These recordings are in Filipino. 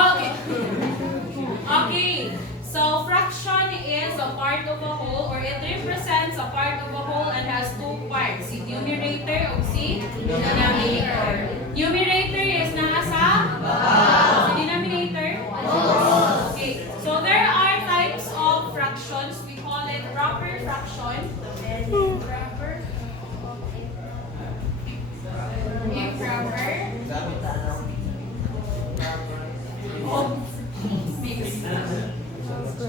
Okay. Okay. So fraction is a part of a whole, or it represents a part of a whole and has two parts. Si numerator o si denominator. Numerator is nasa si denominator. Okay. So there are types of fractions. We call it proper fraction. Proper. Improper.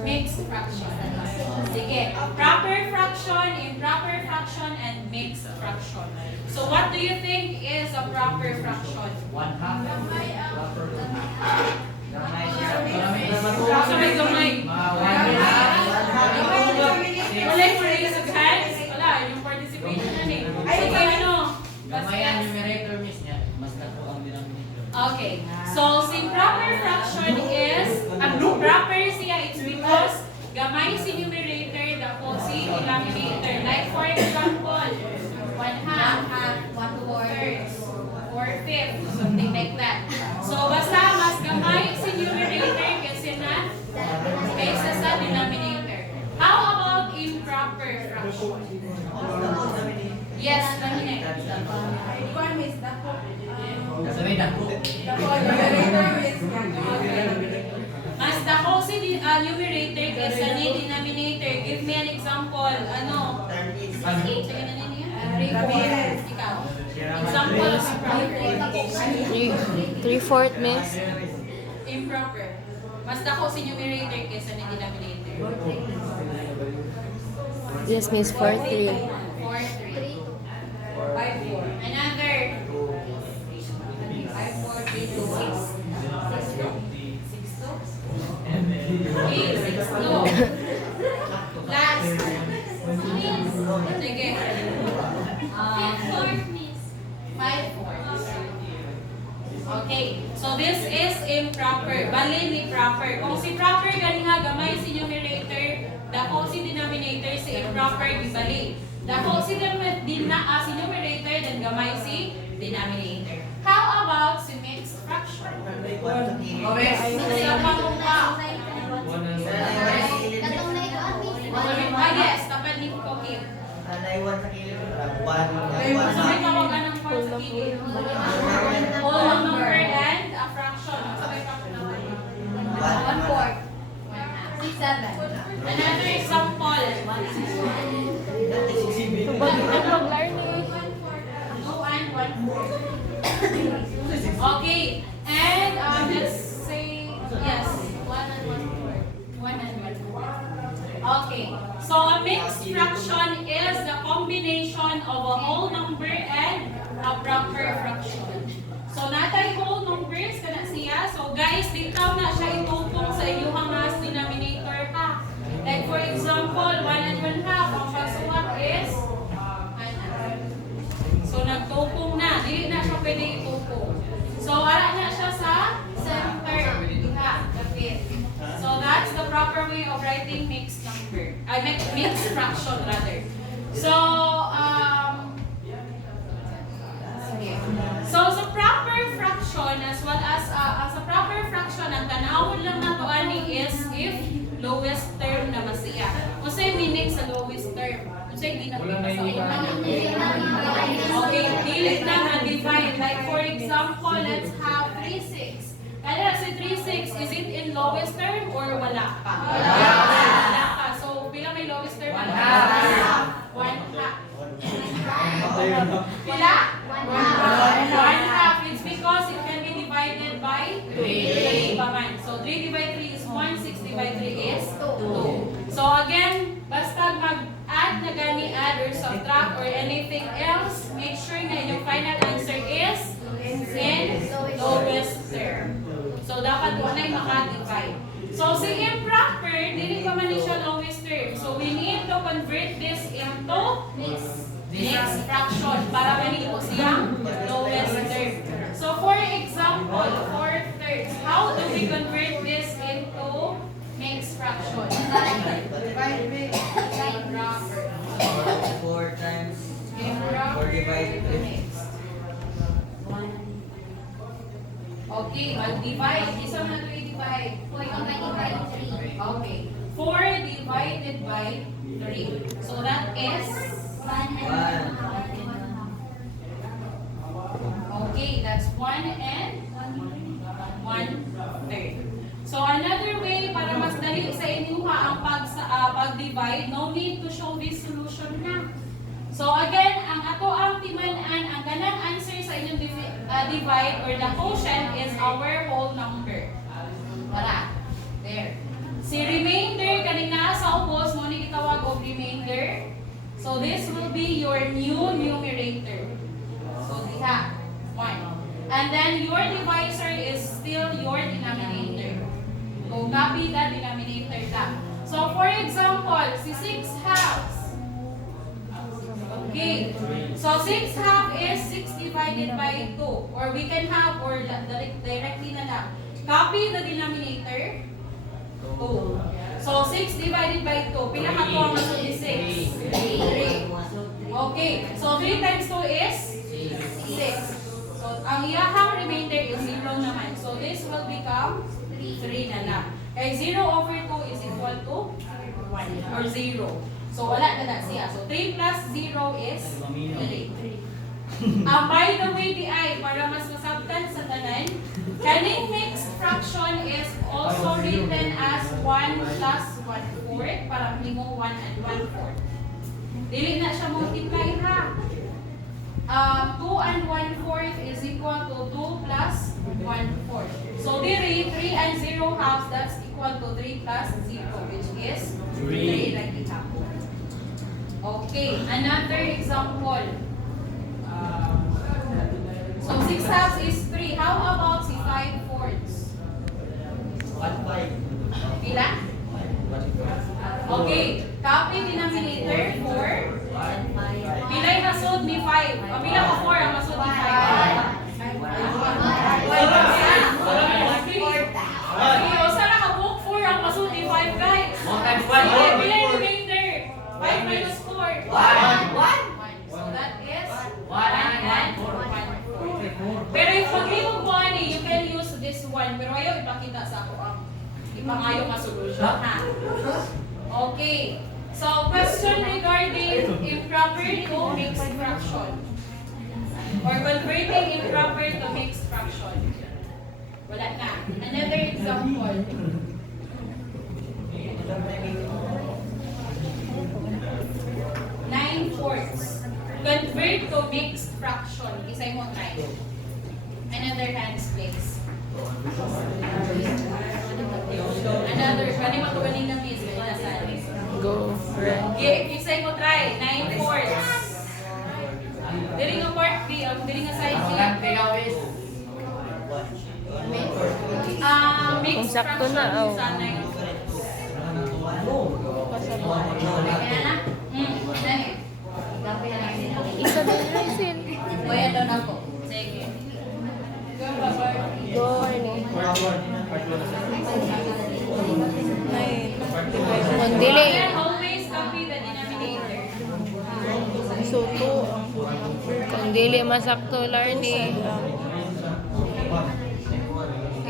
Mixed fraction. Sige. Proper fraction, improper fraction, and mixed fraction. So what do you think is a proper fraction? 1/2. Sabi gamay. Wala yung raise of hands. Wala, yung participation na eh. Sige, ano? Gamayan numerator miss niya. Mas nato ang denominator. Okay. So, si proper fraction is, proper siya, it's because gamay si numerator, dako si denominator. Like for example, 1/2, 1/4, 4/5, something like that. So, basta mas gamay si numerator kasi na kaysa sa denominator. How about improper fraction? Yes, denominator. Sabi na po. Mas dako si numerator kaysa ni denominator. Give me an example. Ano? Sige na niya. Ikaw. Example of improper. 3/4 miss. Improper. Mas dako si numerator kaysa ni denominator. Yes, miss. 4/3. 4/3. 5/4. Another. 5/4, 3/2, 6/2. 6/2. Okay, 6/2. Last. Sige. 5/4. Okay. So this is improper. Bali ni proper. Kung si proper galing nga gamay si numerator, dako si denominator, si improper gibali. Dako si si numerator, then gamay si denominator. How about si mixed fraction? Sa pangungka. Yes, tapan ni Kokit. So may tawagan ng part sa kilid. Whole number and a fraction. Sabay fraction naman. 1/4. 7. Another example. No and 1/4. Okay. And let's say yes, 1 and 1/4. 1 and 1/4. Okay. So a mixed fraction is the combination of a whole number and a proper fraction. So natay whole numbers kana siya. So guys, dito na siya itutong sa inyong mas denominator ha. Like for example, 1 and 1/2 ang pagsuwat is 1/2. So nagtupong na, dili na siya pwede itupong. So ara na siya sa center. Diha, kapit. So that's the proper way of writing mixed number. Mixed fraction rather. So sa proper fraction as well as a proper fraction ang tanawon lang nato ani is if lowest term na masiya. Unsay meaning sa lowest term? Unsay di na okay, dili na ma-divide. Like for example, let's have 3/6. Kaya si 3/6, is it in lowest term or wala pa? Wala pa. So, pila may lowest term? 1/2. 1/2. Wala? 1/2. It's because it can be divided by 3. So, 3 divided 3 is 1, 6 divided 3 is 2. So, again, basta mag-add na gani, add or subtract or anything else, make sure na yung final answer is in lowest term. So, dapat wala yung maka-divide. So, si improper, dili pa man siya lowest term. So, we need to convert this into mixed fraction para manito siyang lowest term. So, for example, 4/3. How do we convert this into mixed fraction? Improper. 4 times 4 divided 3. Okay, mag-divide. Isa man ito i-divide. 4 divided by 3. Okay. 4 divided by 3. So that is 1 and 1. okay, that's 1 and 1/3. So another way para mas dali sa inyo ang pag-divide, no need to show this solution na. So again, ang ato ang timan-an, ang ganang answer sa inyong divide or the quotient is our whole number. Wala. There. Si remainder, kanina sa ubos, mo ni gitawag og remainder. So this will be your new numerator. So diha, 1. And then your divisor is still your denominator. So copy the denominator lang. So for example, si 6 halves. Okay. So 6 half is 6 divided by 2. Or we can have, or directly na lang. Copy the denominator. 2. So 6 divided by 2. Pila ka to ang maso ni 6? 3. Okay. So 3 times 2 is 6. So ang iyahang remainder is 0 naman. So this will become 3 na lang. Kaya 0 over 2 is equal to 1 or 0. So wala na siya. So 3 plus 0 is 3. By the way, para mas masabtan sa tanan, kaning mixed fraction is also written as 1 plus 1/4 para mo 1 and 1/4. Dili na siya multiply ha. 2 and 1/4 is equal to 2 plus 1/4. So diri 3 and 0 halves, that's equal to 3 plus 0, which is 3 like it happened. Okay, another example. So 6 halves is 3. How about si 5/4? Pila? Okay, copy denominator 4. Pilay masod ni 5. Pila ka 4 ang masod ni 5. Okay, o sana ka book 4 ang masod ni 5 guys. Sige, pilay remainder. 5 minus 4. 1. So that is 1 and 1. Pero if mag-limog mo ani, you can use this one. Pero ayaw ipakita sa ako ang ipangayo nga solution ha. Okay. So, question regarding improper to mixed fraction. Or converting improper to mixed fraction. Wala na. Another example. Nine-fourths. Convert to mixed fraction. Isay mo try. Another hands, please. Another. Pwede mo ito kanina, miss. Go. Isay mo try. 9/4. Dili nga part B. Dili nga side B. Mixed Kung sakto fraction na, oh. sa 9/4. Kaya na? Dali. Isa din Rachel. Kuya daw na po. Sige. Go, Arnie. Kung dili. Again, always copy the denominator. So, 2. Kung dili masakto, Larnie.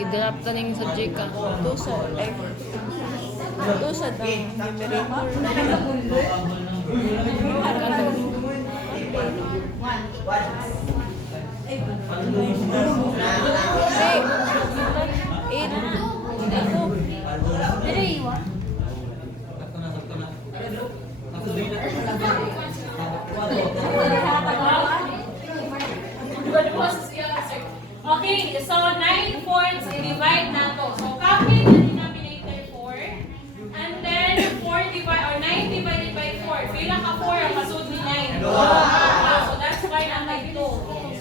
I-drop ka ng subject ka. 2 sa numerator. Okay, so 9/4 i-divide na to. So copy the denominator 4 and then 4 divide or 9 divided by 4. Pila ka 4 ang masud ni 9. So that's why na may 2.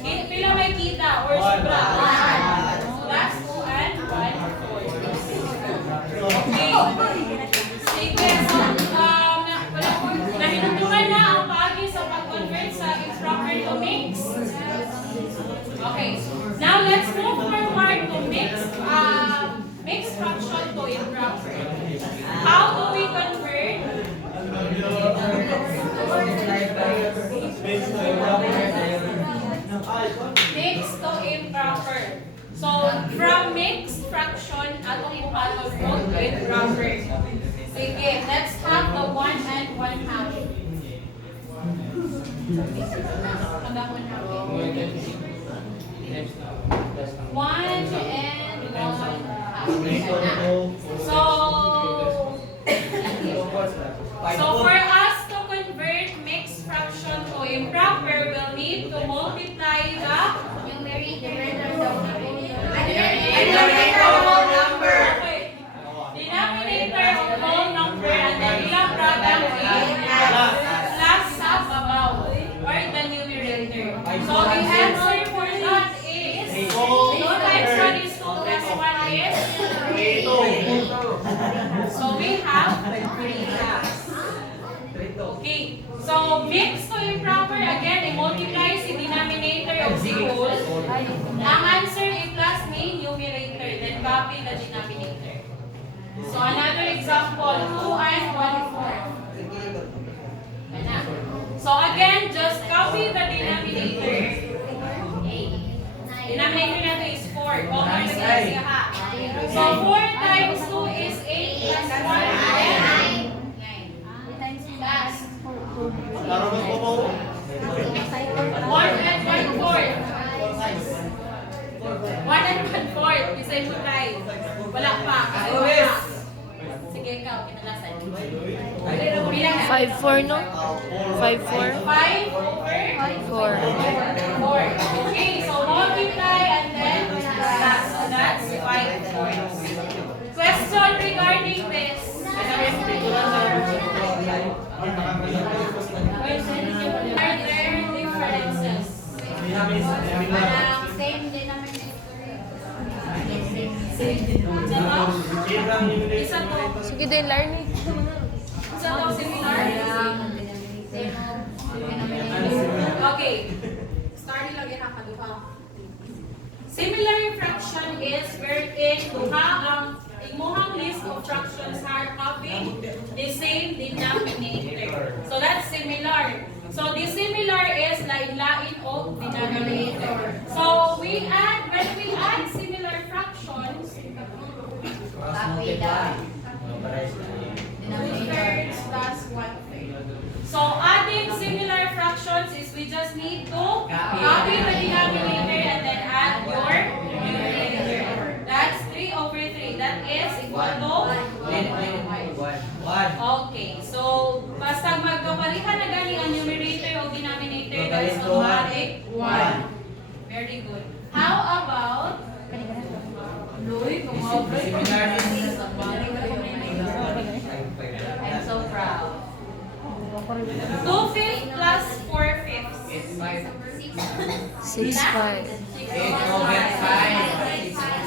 Pila may kita or sobra? 1. So that's 2 and 1/4. Okay. Sige, so nahinuntungan na ang paagi sa pag-convert sa improper to mixed. Okay. Now let's move forward to mixed fraction to improper. How do we convert? Mixed to improper. So, from mixed fraction, atong ibalot mo with proper. Sige, let's have the 1 and 1 half. Hanggang 1 half. 1 and 1 half. So for us to convert mixed fraction to improper, we'll need to multiply the Okay. Denominator of whole number and then ilang product plus sa babaw or the numerator. So the answer for that is 2 times 1 is 2 plus 1 is 3. So we have 3 halves. Okay. So mix to improper again, i-multiply si denominator of si whole. Ang answer i-plus ni numerator, then copy the denominator. So another example, 2 and 1/4. So again, just copy the denominator. Denominator natin is 4. Common siya ha. So 4 times 2 is 8 plus 1 is 1 and 1/4. 1 and 1/4. Isay mo tayo. Wala pa. Kasi wala. Sige, ikaw. Kinalasan. 5-4, no? 5-4? 5 over 4. 4. Okay, so multiply and then plus. So that's 5/4. Question regarding this. Are there differences? Same denominator. Isa to. Sige din, Larnie. Isa to similar. Okay. Starting lang yan kaduha. Similar fraction is wherein duha ang imuhang list of fractions are having the same denominator. So that's similar. So the similar is lain-lain of denominator. So when we add similar fractions, 2/3 plus 1/3. So adding similar fractions is we just need to copy the denominator and then add your numerator. That's 3 over 3. That is equal to 1. Okay. So basta magkapalitan na gani ang numerator o denominator, that is automatic 1. Very good. How about I'm so proud. 2/5 plus 4/5. 6-5.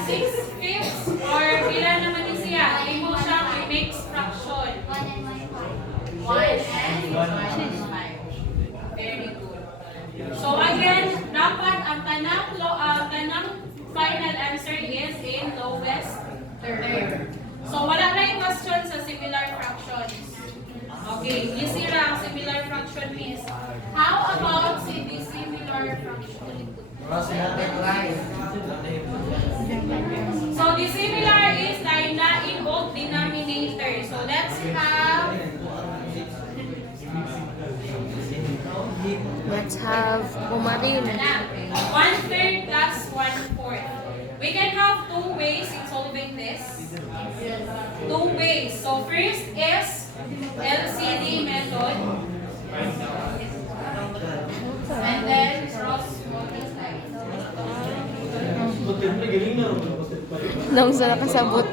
6/5 or ilan naman ni siya? Imo siyang mixed fraction. 1 and 1/5. Very good. So again, dapat ang tanang final answer is in lowest term. So wala na yung question sa similar fractions. Okay, easy lang similar fraction is. How about si dissimilar fraction? So dissimilar is lain-lain of denominator. So let's have Let's have Umarin. 1/3 plus 1/4. We can have 2 ways in solving this. 2 ways. So first is LCD method. And then cross multiply. Nang sa nakasabot.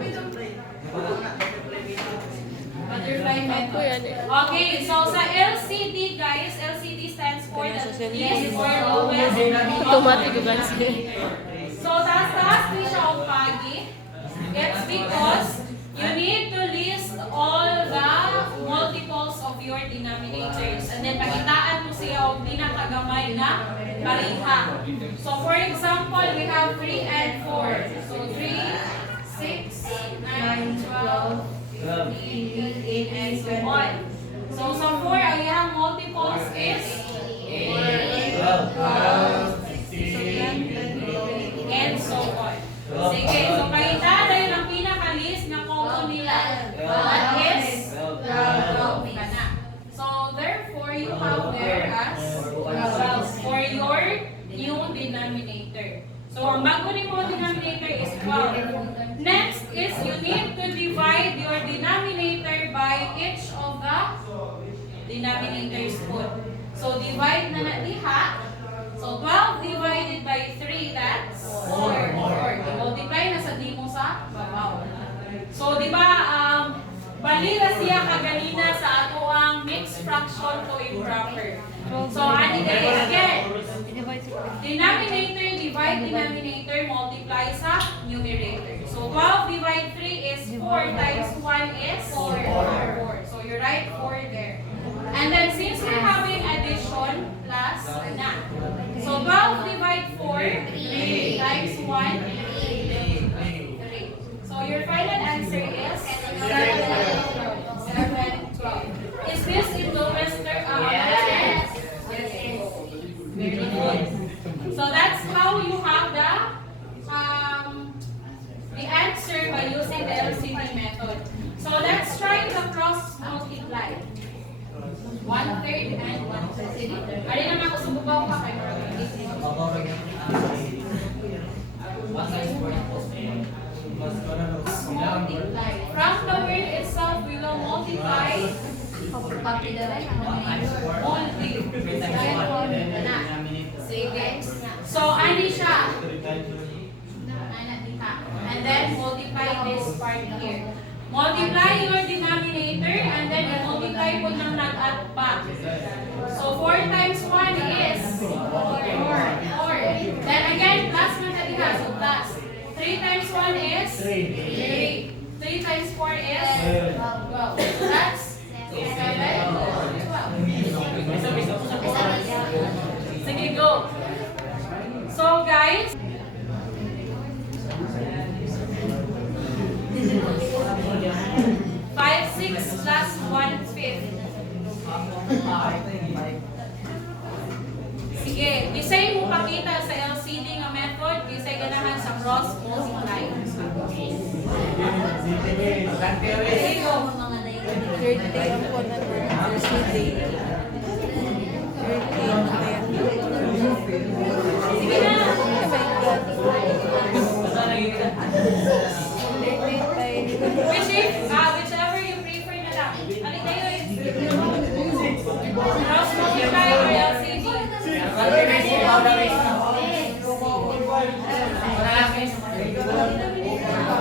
Butterfly method. Okay, so sa LCD guys, LCD stands for the least or lowest Automatic ba siya? So taas-taas ni siya ang pagi. It's because you need to list all the multiples of your denominators. And then pakitaan mo siya og dinakagamay na pariha. So for example, we have 3 and 4. So 3, 6, 9, 12, 15, 18, and so on. So sa 4, ang iyang multiples is 4, 12, 16, and so on. denominator. So, ang bago ni mo denominator is 12. Next is you need to divide your denominator by each of the denominators po. So, divide na diha. So, 12 divided by 3, that's 4. I-multiply na sa di mo sa babaw. So, di ba, balila siya kaganina sa ato ang mixed fraction to improper. So, ani day again. Denominator divide denominator multiply sa numerator. So 12 divide 3 is 4 times 1 is 4. So you write 4 there. And then since we're having addition plus na. So 12 divide 4 3 times 1 3. So your final answer is 7, 12. Is this in lowest term? Yes. Very good. So that's how you have the answer by using the LCD method. So let's try the cross multiply. 1/3 and 1/3. Ari naman ako sububaw ka kay multiply. From the word itself, we will multiply. Sige. So, ano siya? And then, multiply this part here. Multiply your denominator and then multiply po ng nag-add back. So, 4 times 1 is 4. Then again, plus man na diha. So, plus. 3 times 1 is 3. 3 times 4 is 12. So, that's 7, 12. Sige, go. So, guys, 5, 6 plus 1/5. Sige, isay mo pakita sa LCD nga method, isay ganahan sa cross multiply. Sige, go. Sige na. Whichever you prefer na lang. Ano tayo eh? Cross multiply or LCD?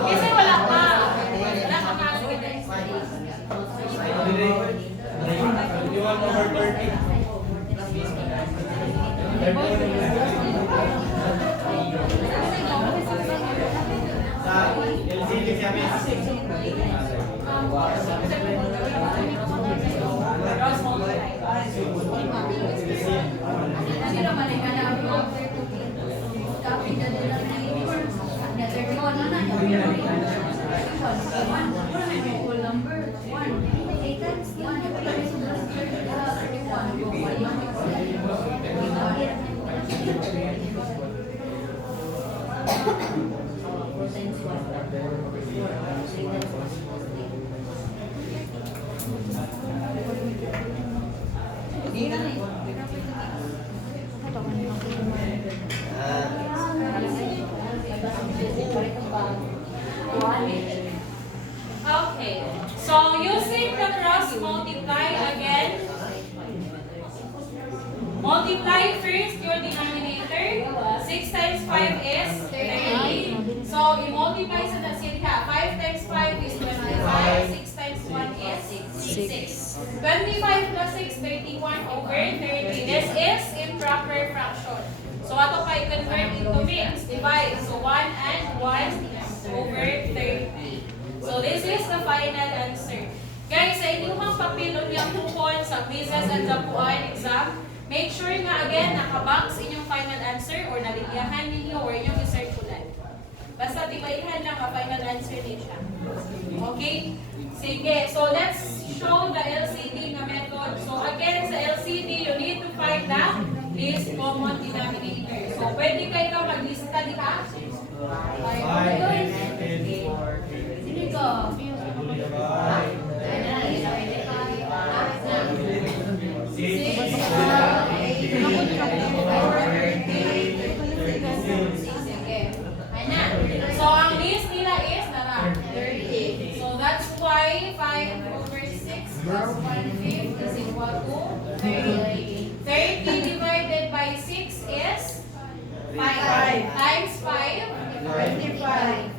Kasi wala pa. Wala pa kasi guys. Cross multiply. Okay, so using the cross multiply again, multiply first your denominator. 6 times 5 is 30. So, i-multiply sa nasidha. 5 times 5 is 25. 6 times 1 is 6. 25 plus 6, 31 over 30. This is improper fraction. So, ato pa i-convert into mix. Divide. So, 1 and 1 over 30. So, this is the final answer. Guys, sa inyong papilon yung tungkol sa quizzes at Zapuan exam, make sure nga again, nakabox inyong final answer or naligyahan ninyo or inyong i-circulate. Basta tibaihan lang ang final answer din siya. Okay? Sige. So, let's show the LCD nga method. So, again, sa LCD, you need to find the least common denominator. So, pwede kayo maglista diha. Sino ko? 1/5 is equal to 30. 30 divided by 6 is 5. Times 5, 25.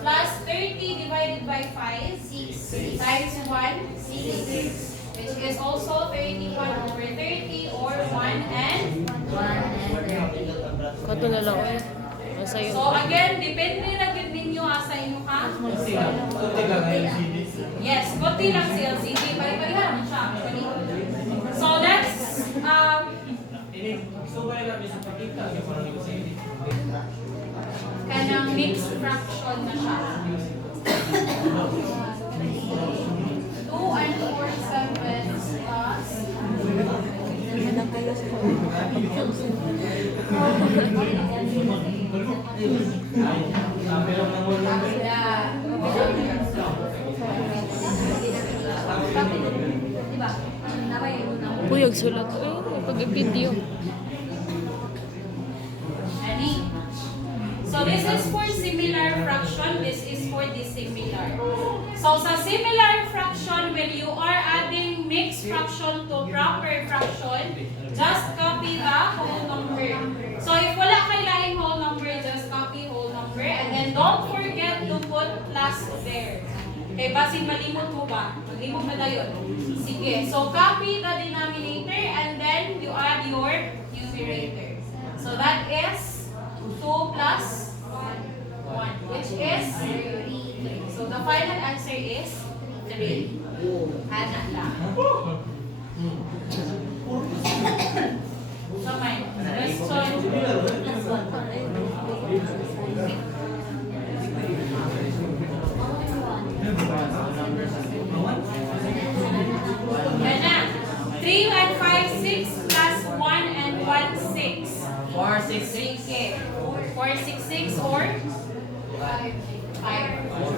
Plus 30 divided by 5, 6. Times 1, 6. Which is also 31 over 30 or 1 and 30. Kato na lang eh. Masaya. So again, depende na gid ninyo sa inyo ka. Yes, konti lang si LCD. Balik-balikan naman siya. Actually. So that's kanang mixed fraction na siya. 2 and 4/7 plus Puyog sulat. Pag-video. Ani. So this is for similar fraction, this is for dissimilar. So sa similar fraction, when you are adding mixed fraction to proper fraction, just copy the whole number. So if wala kay laing whole number, just copy whole number and then don't forget to put plus there. Okay, basin malimot mo ba? Malimot na dayon. Sige. So copy the denominator and then you add your numerator. So that is 2 plus 1, which is 3. So the final answer is 3. Anak lang. So mine. Question. Yan na. 3 and 5, 6 plus 1 and 1, 6. 4, 6, 6. Okay. 4, 6, 6 or 5.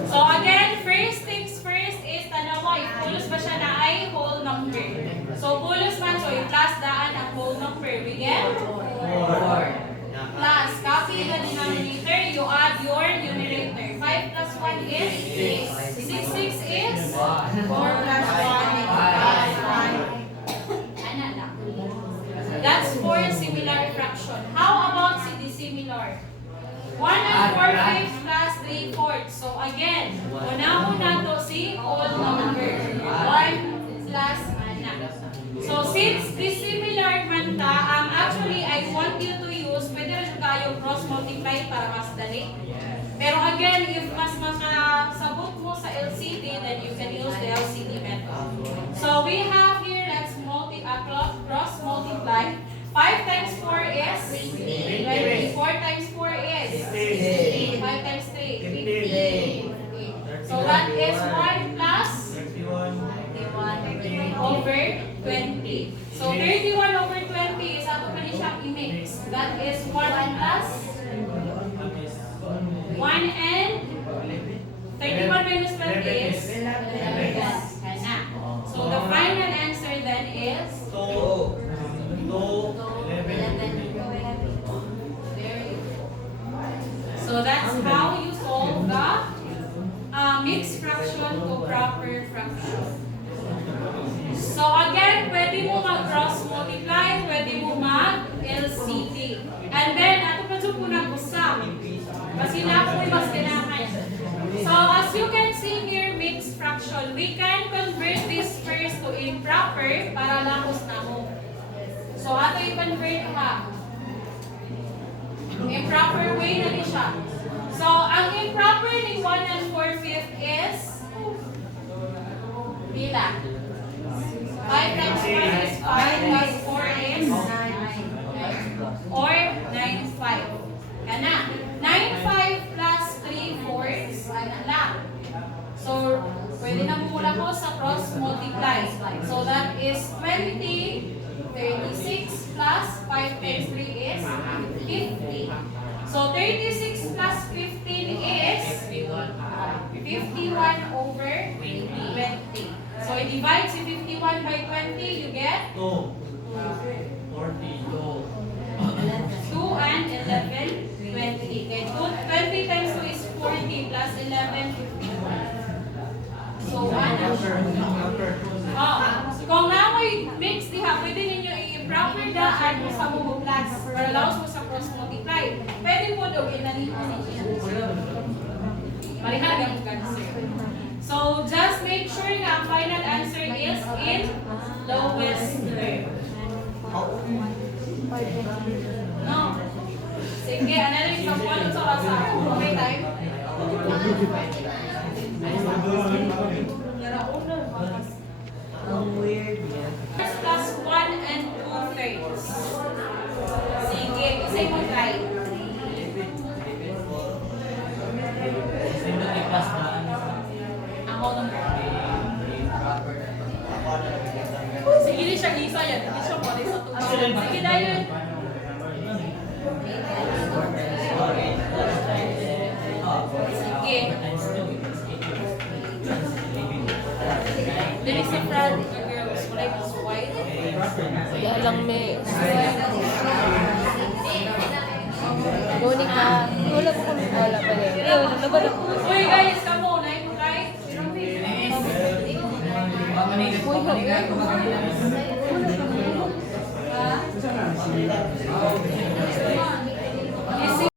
So again, first things first is tanaw mo, if pulos ba siya na ay whole number. So pulos man, so i-plus daan ang whole number. We get 4. Plus, copy the denominator, you add your numerator. 5 plus 1 is 6. 6 is 4 plus 1 is 5. Ano lang. That's for similar fraction. How about si dissimilar? 1 and 4/5 plus 3/4. So again, una to si whole number. 1 plus anak. So since dissimilar man ta, actually I want you to use, pwede rin kayo cross multiply para mas dali. Pero again, if mas makasabot mo sa LCD, then you can use the LCD method. So we have here, let's cross multiply. 5 times 4 is 20. 4 times 4 is 5 times 3, 50. So that is 1 plus 31 over 20. So 31 over 20 is ato pa ni siyang i-mix. That is 1 plus 1 and 31 minus 20 is 11. So the final answer then is 2. So that's how you solve the mixed fraction to proper fraction. So again, pwede mo mag-cross multiply, pwede mo mag-LCD. And then, ato pa dyan po nag-usap. Kasi na po mas kailangan. So as you can see here, mixed fraction, we can convert this first to improper para lakos na mo. So ato i-convert ka. Improper way na rin siya. So ang improper ni 1 and 4/5 is pila? 5 times 1 is 5 plus 4 is 9. Or 9/5. Kana. 9/5 plus 3/4 is ano lang. So pwede na mula ko sa cross multiply. So that is 20. 36 plus 5 times 3 is 50. So 36 plus 15 is 51 over 20. So i-divide si 51 by 20, you get 2. 42. 2 and 11, 20. Okay, 20 times 2 is 40 plus 11, 51. So 1 and Tulog, inanito niya. Parihan ang answer. So, just make sure nga ang final answer is in lowest term. No. Sige, another example sa asa. Okay, time? Ang weird yan. Plus 1 and 2/3. Sige, isa mo try. Sino ay plus na ano? Ang whole number. Sige, di siya isa yan. Hindi siya pwede sa tuwa. Sige, Dayon. Sige. Dili sa front, the girls, wala yung mas white. Wala lang may... Monica. Wala pa rin. Wala pa rin. Ayun, wala pa rin. Uy guys,